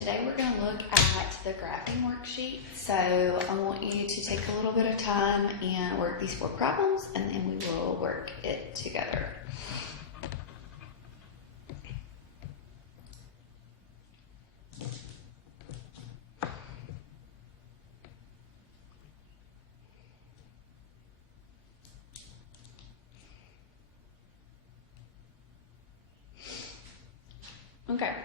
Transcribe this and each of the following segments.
Today we're going to look at the graphing worksheet. So I want you to take a little bit of time and work these 4 problems, and then we will work it together. Okay,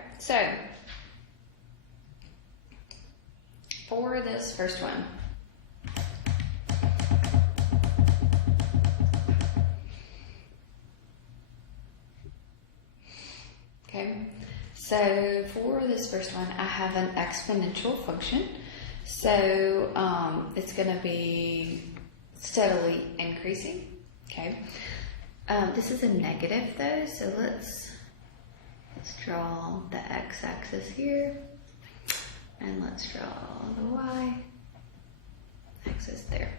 so for this first one, I have an exponential function. So it's going to be steadily increasing. Okay, this is a negative though, so let's draw the x-axis here, and let's draw the y-axis there.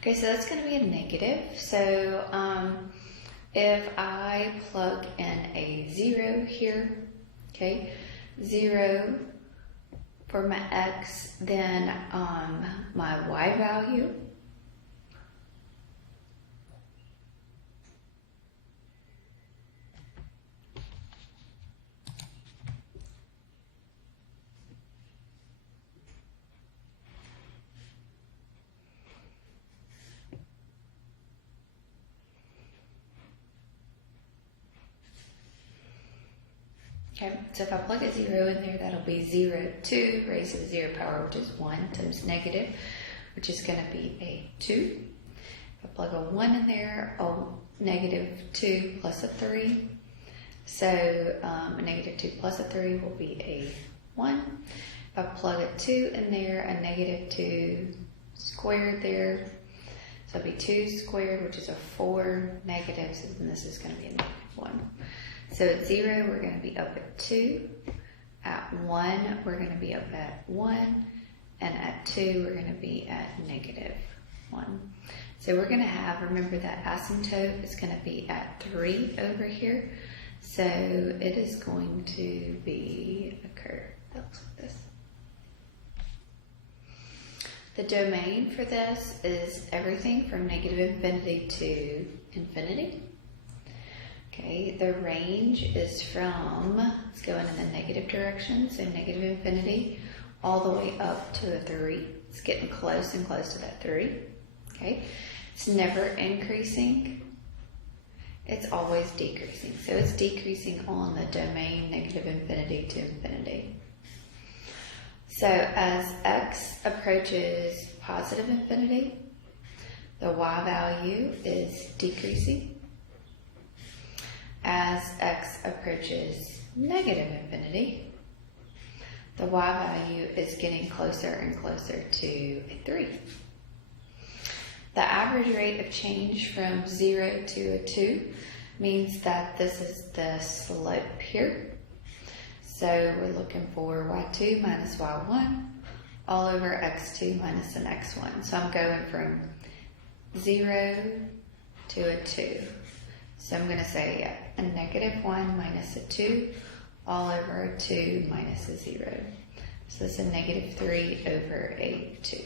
Okay, so that's going to be a negative. So if I plug in a 0 here, okay, 0 for my x, then my y value okay, so if I plug a 0 in there, that'll be 0, 2 raised to the 0 power, which is 1, times negative, which is going to be a 2. If I plug a 1 in there, negative 2 plus a 3. So a negative 2 plus a 3 will be a 1. If I plug a 2 in there, a negative 2 squared there, so it'll be 2 squared, which is a 4 negatives, and this is going to be a negative 1. So at 0, we're going to be up at 2. At 1, we're going to be up at 1. And at 2, we're going to be at negative 1. So we're going to have, remember that asymptote is going to be at 3 over here. So it is going to be a curve that looks like this. The domain for this is everything from negative infinity to infinity. Okay, the range is from, it's going in the negative direction, so negative infinity, all the way up to a 3. It's getting close and close to that 3. Okay, it's never increasing. It's always decreasing. So it's decreasing on the domain negative infinity to infinity. So as x approaches positive infinity, the y value is decreasing. As x approaches negative infinity, the y value is getting closer and closer to a 3. The average rate of change from 0 to a 2 means that this is the slope here. So we're looking for y2 minus y1 all over x2 minus an x1. So I'm going from 0 to a 2. So I'm going to say a negative 1 minus a 2 all over a 2 minus a 0. So it's a negative 3 over a 2.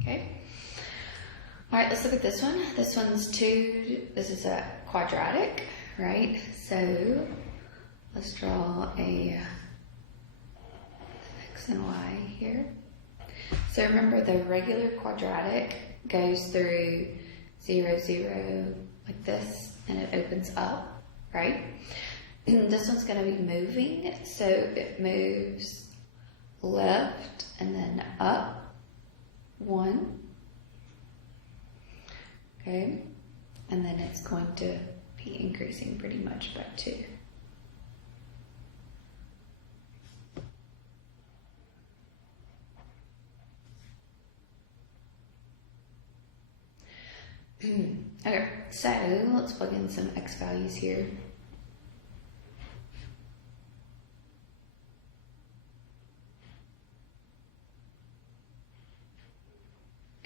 Okay. All right, let's look at this one. This one's 2. This is a quadratic, right? So let's draw a x and y here. So remember, the regular quadratic goes through 0, 0 like this, and it opens up, right? This one's going to be moving, so it moves left and then up 1, okay? And then it's going to be increasing pretty much by 2. Okay, so let's plug in some x values here.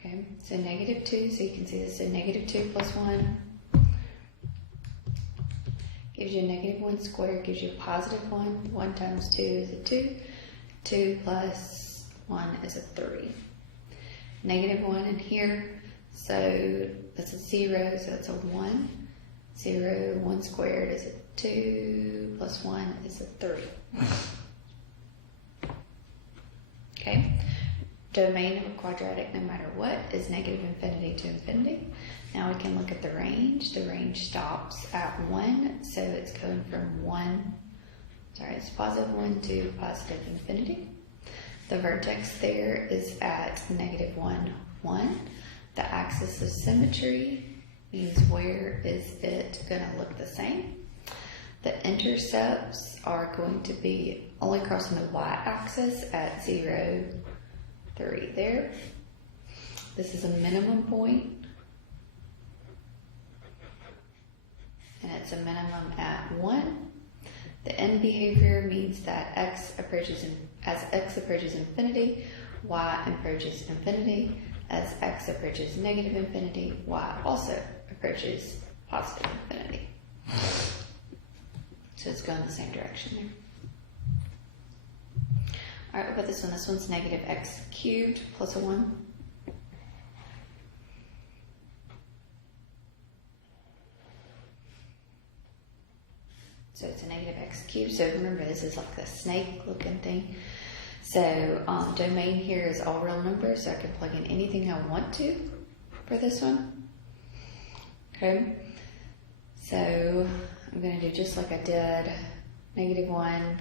Okay, so negative 2, so you can see this, so negative 2 plus 1 gives you a negative 1 squared, gives you a positive 1. 1 times 2 is a 2. 2 plus 1 is a 3. Negative 1 in here, so that's a 0, so that's a 1. 0, 1 squared is a 2, plus 1 is a 3. Okay? Domain of a quadratic, no matter what, is negative infinity to infinity. Now we can look at the range. The range stops at 1, so it's going from it's positive 1 to positive infinity. The vertex there is at negative 1, 1. The axis of symmetry means where is it going to look the same. The intercepts are going to be only crossing the y-axis at 0, 3 there. This is a minimum point, and it's a minimum at 1. The end behavior means that as x approaches infinity, y approaches infinity. As x approaches negative infinity, y also approaches positive infinity. So it's going the same direction there. All right, what about this one? This one's negative x cubed plus a 1. So it's a negative x cubed. So remember, this is like the snake looking thing. So domain here is all real numbers, so I can plug in anything I want to for this one. Okay. So I'm going to do just like I did, negative 1,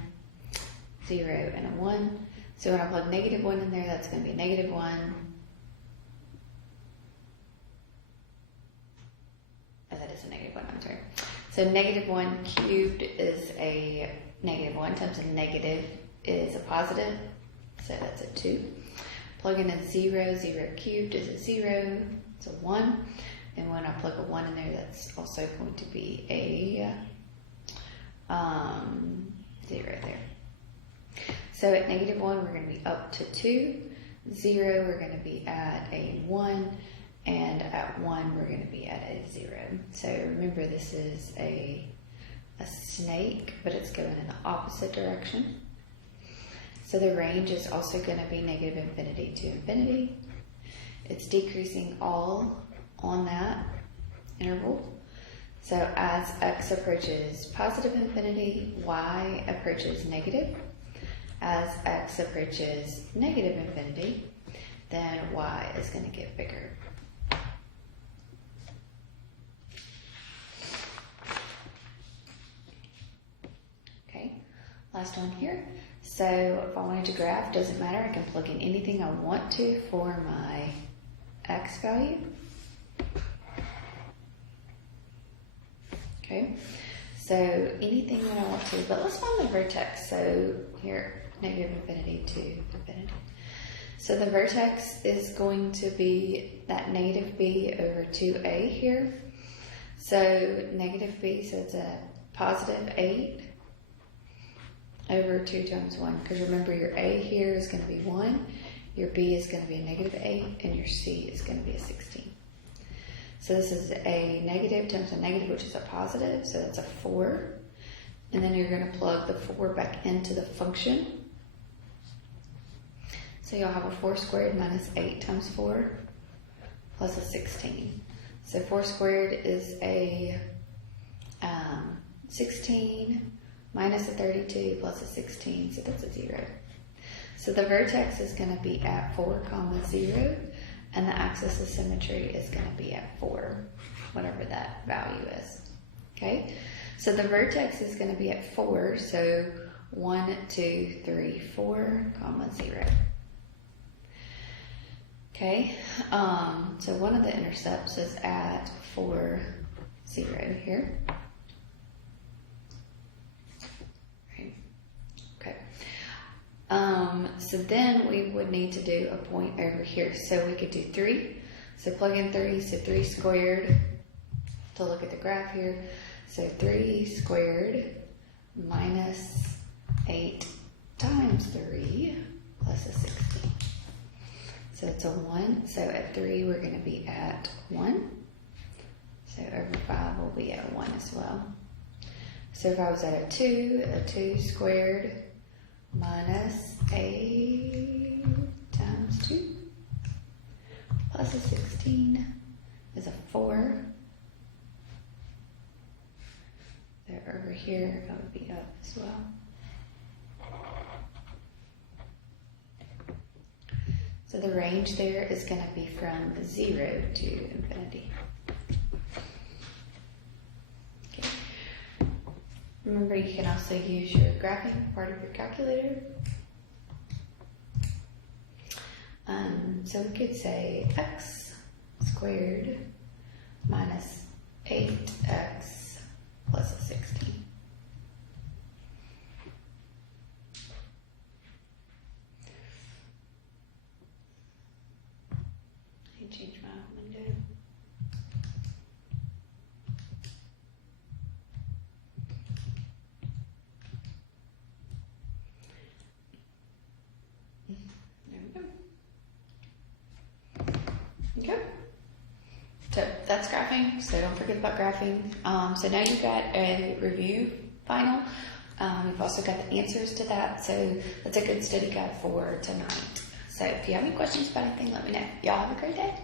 0, and a 1. So when I plug negative 1 in there, that's going to be negative 1. Oh, that is a negative 1, I'm sorry. So negative 1 cubed is a negative 1 times a negative is a positive. So that's a 2. Plugging in 0, 0 cubed is a 0. It's a 1. And when I plug a 1 in there, that's also going to be a 0 there. So at negative 1, we're going to be up to 2. 0, we're going to be at a 1. And at 1, we're going to be at a 0. So remember, this is a snake, but it's going in the opposite direction. So the range is also going to be negative infinity to infinity. It's decreasing all on that interval. So as x approaches positive infinity, y approaches negative. As x approaches negative infinity, then y is going to get bigger. Okay, last one here. So if I wanted to graph, doesn't matter, I can plug in anything I want to for my x value. Okay, so anything that I want to, but let's find the vertex. So here, negative infinity to infinity. So the vertex is going to be that negative b over 2a here. So negative b, so it's a positive 8 over 2 times 1. Because remember, your a here is going to be 1, your b is going to be a negative 8, and your c is going to be a 16. So this is a negative times a negative, which is a positive, so that's a 4. And then you're going to plug the 4 back into the function. So you'll have a 4 squared minus 8 times 4 plus a 16. So 4 squared is a 16 minus a 32 plus a 16, so that's a 0. So the vertex is going to be at 4, 0, and the axis of symmetry is going to be at 4, whatever that value is. Okay, so the vertex is going to be at 4, so 1, 2, 3, 4, 0. Okay, so one of the intercepts is at 4, 0 here. So then we would need to do a point over here. So we could do 3. So plug in 3, so 3 squared, to look at the graph here. So 3 squared minus 8 times 3 plus a 16. So it's a 1. So at 3 we're going to be at 1. So over 5 will be at 1 as well. So if I was at a 2 squared minus a times 2 plus a 16 is a 4. So over here, that would be up as well. So the range there is going to be from 0 to infinity. Okay. Remember, you can also use your graphing part of your calculator. So we could say x squared minus 8x plus a 16. Let me change my window. There we go. Okay. So that's graphing, so don't forget about graphing. So now you've got a review final. You've also got the answers to that, so that's a good study guide for tonight. So if you have any questions about anything, let me know. Y'all have a great day.